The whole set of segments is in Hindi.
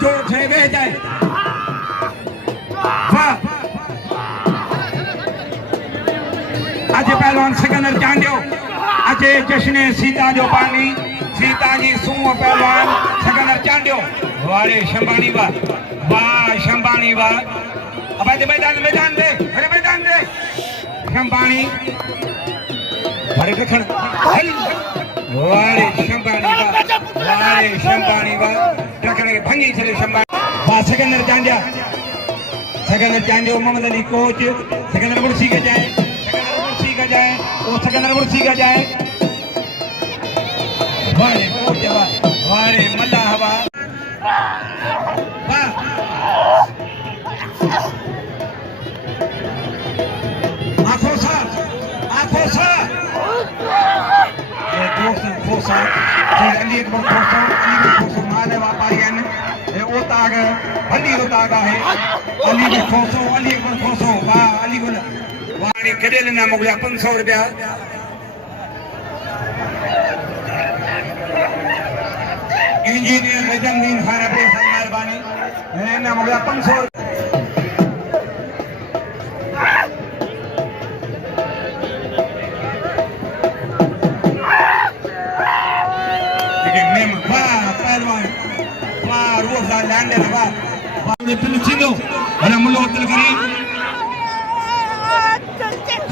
जोर से भेज जाए आज पहलवान सिकंदर चांडियो आज जश्न सीता जो पानी सीता जी सूह पहलवान सिकंदर चांडियो वारे शंबानी वाह शंबानी वाह अब मैदान दे शंबानी अरे दखन वारे शंबानी वाह दखन भंगी चले शंबानी वाह सिकंदर चांडियो मोहम्मद अली कोच सिकंदर मुर्सी के जाए वो सिकंदर मुर्सी का जाए वारे कोच वारे मल्ला हवा वाह आंखों सा ये दोस्त खोसा अली अकबर खोसा माले व्यापारी ने वो ताग अली वो ताग है अली के खोसो अली अकबर खोसो वाह अली बोला वाणी केड़े लेना मोगला 500 रुपया इंजीनियर निजामुद्दीन खान अपने मेहरबानी लेना मोगला 500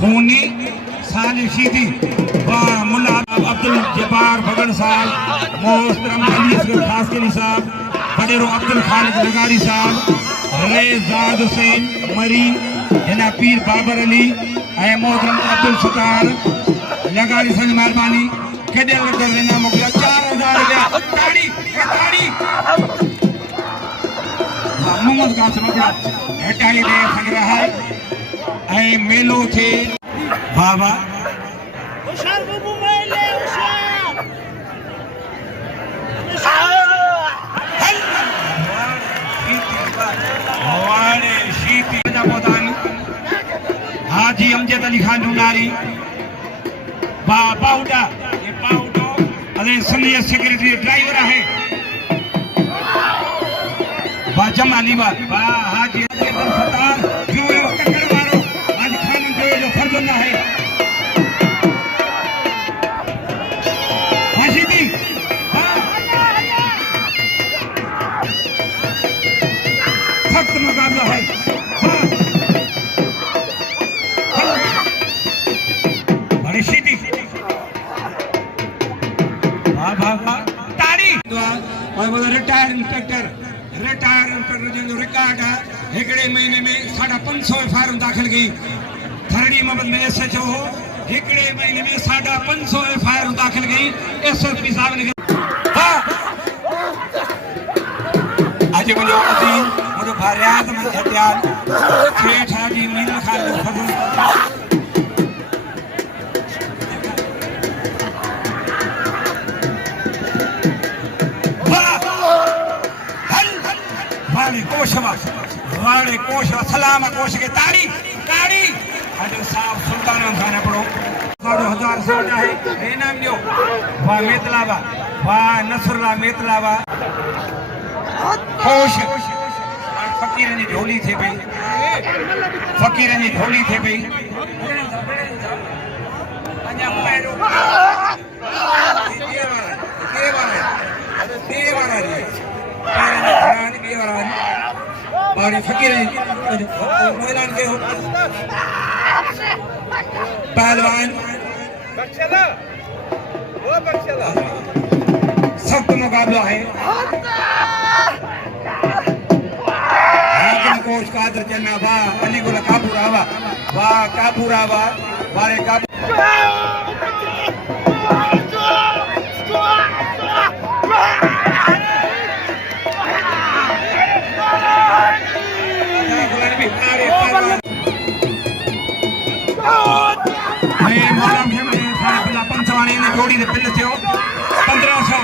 खूनी साल शीदी वाह मुल्ला अब्दुल जब्बार भगन साहब मोहतरम अली असगर खासकली साहब बडेरो अब्दुल खालिद लगारी साहब रेजाद हुसैन मरी जना पीर बाबर अली ए मोहतरम अब्दुल सत्तार लगारी सन मेहरबानी केडे कर लेना मोगला 4000 रुपया ताड़ी मोहम्मद कासिम बड़ा हटाई दे संग्रह ऐ मेलो थे बाबा होशियार बाबू मेले होशियार हवाड़े शीती ना पोतान हाजी अमजद अली खान जुनारी बाउडा ये बाउडो अरे सीनियर सेक्रेटरी ड्राइवर है बाजम अली बा हाजी अब्दुल सत्तार क्यों टक्कर मारो आज खान जो फर्ज ना है हाशिदी सख्त मुकाबला है बड़ी शीदी वाह ताड़ी और वो रिटायर इंस्पेक्टर जो रिकॉर्ड है हिकड़े महीने में 550 एफआईआर दाखिल की थरड़ी मोहम्मद में एसएचओ हो हिकड़े महीने में 550 एफआईआर दाखिल की एसएसपी साहब ने आज मुझे भारियात में हथियार सेठ हाजी मीर खान फजल वाड़े कोश सलाम कोश के ताड़ी अरे साहब सुल्तान खान पड़ो 1000 से है नाम दियो वाह मेतलावा वाह नसरुल्लाह मेतलावा कोश फकीरन जी ढोली थे भाई अञा पैरो और फकीर मैदान के पहलवान सख्त मुकाबला है कोश कादर चन्ना वाह अली गुला काबूरावा वारे काबू पंचवाणी ने जोड़ी ने पिल थियो 1500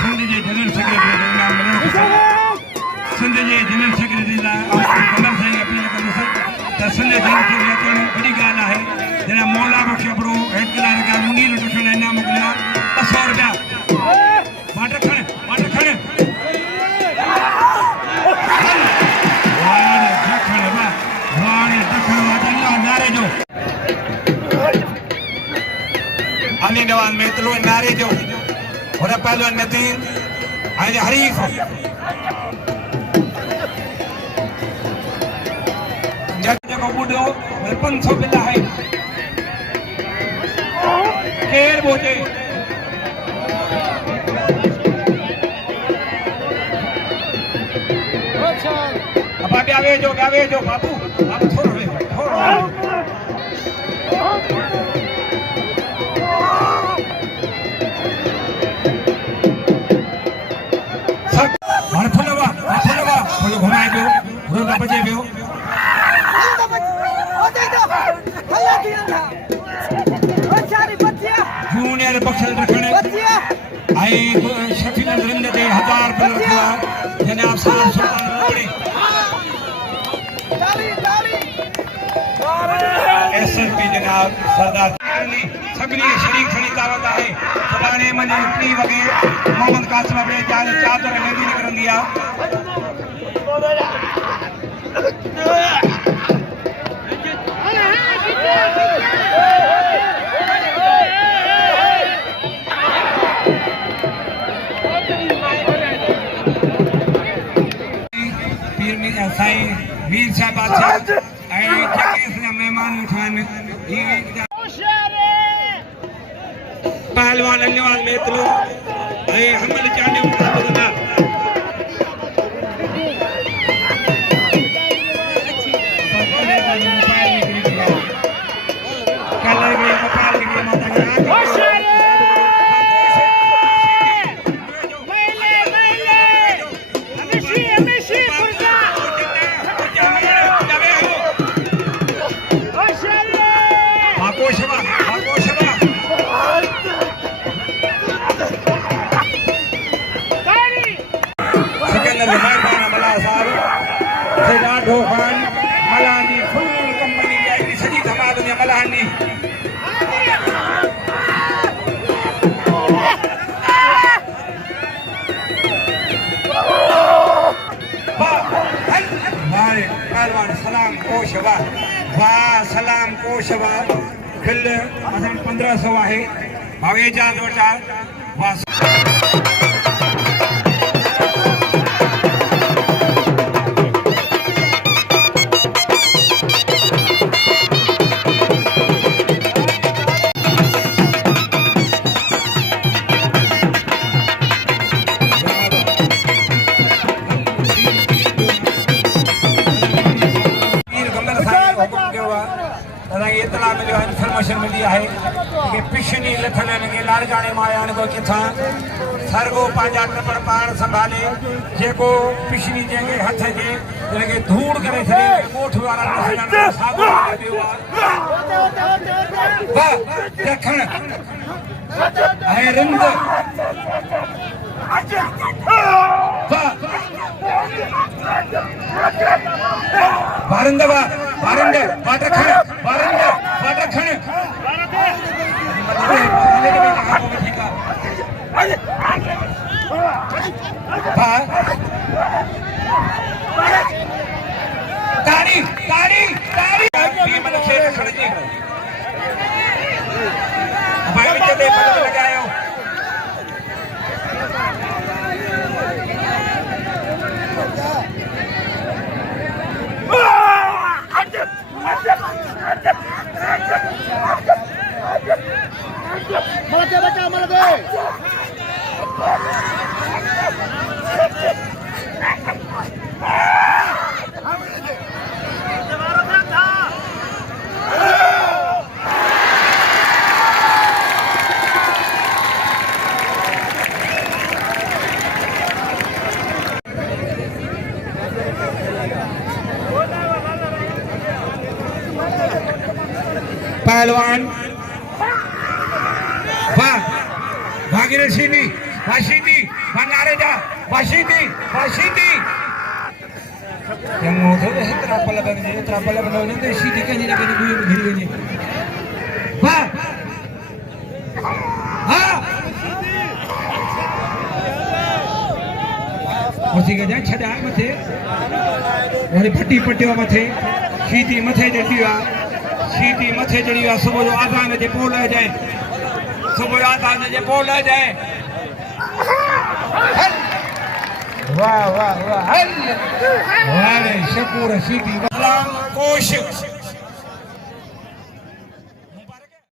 सिंध जे जनरल सेक्रेटरी नाम सिंध जे जनरल सेक्रेटरी ला कमर साईं अपील कंदुसि त सिंध जनरल सेक्रेटरी बड़ी ॻाल्हि आहे जना मौला बख्श हिकिड़ा मुनीर टुशन इनाम मोकिलिया 200 रुपया अली नवाज में तलो नारे जो और पहलवान नदीर आए हरीफ जगह बुढ़ो 500 बिला है केर बोझे अब आवे जो बाबू अब थोड़ा घुमाए पियो रोड बजे पियो जूनियर बख्शल रखने आई शफी नजरिंद दे 1000 रुपए रखा जनाब साहब एसएसपी जनाब सरदार सभी शरीक खड़ी दावत है सबाने मने इतनी वगे मोहम्मद कासिम अपने चादर नदी निकल दिया साईं वीर साहब बादशाह मेहमान उठान पहलवान अल्लीवाल में तलो हमल चांडे उठा सलाम कोशवा वाह सलाम कोशवा बिल 1500 है भावे जात वटा वाह इतला मिलो इन्फॉर्मेशन मिली है कि पिछनी लथन के लाड़काने माया को किथा सरगो पांजा टपड़ पाण संभाले जेको पिछनी जेके हथ जे जने धूड़ करे छे कोठ वाला साबु दियो वाह देखण है रिंद वाह बारंदवा बारंद वाटखण बारंद वाटखण ताड़ी ताड़ी ताड़ी मन से खड़जी भाई विच दे पद लगायो बचा मर दे पहलवान वाह Bhagirathi वाशिदी बनारेजा वाशिदी वाशिदी yang mau hetra pala bang de सीधी कहीं ना कहीं गुई घिर गई वाह हां ओसी के जाए छडा मथे वरी फटी पटियो मथे सीधी मथे जड़िया सीधी मथे जड़िया सुबह जो आजान जे पोल जाए सुबह था जे बोला जाए वाह वाह वाह वाह रे शकूर सीधी सलाम कोश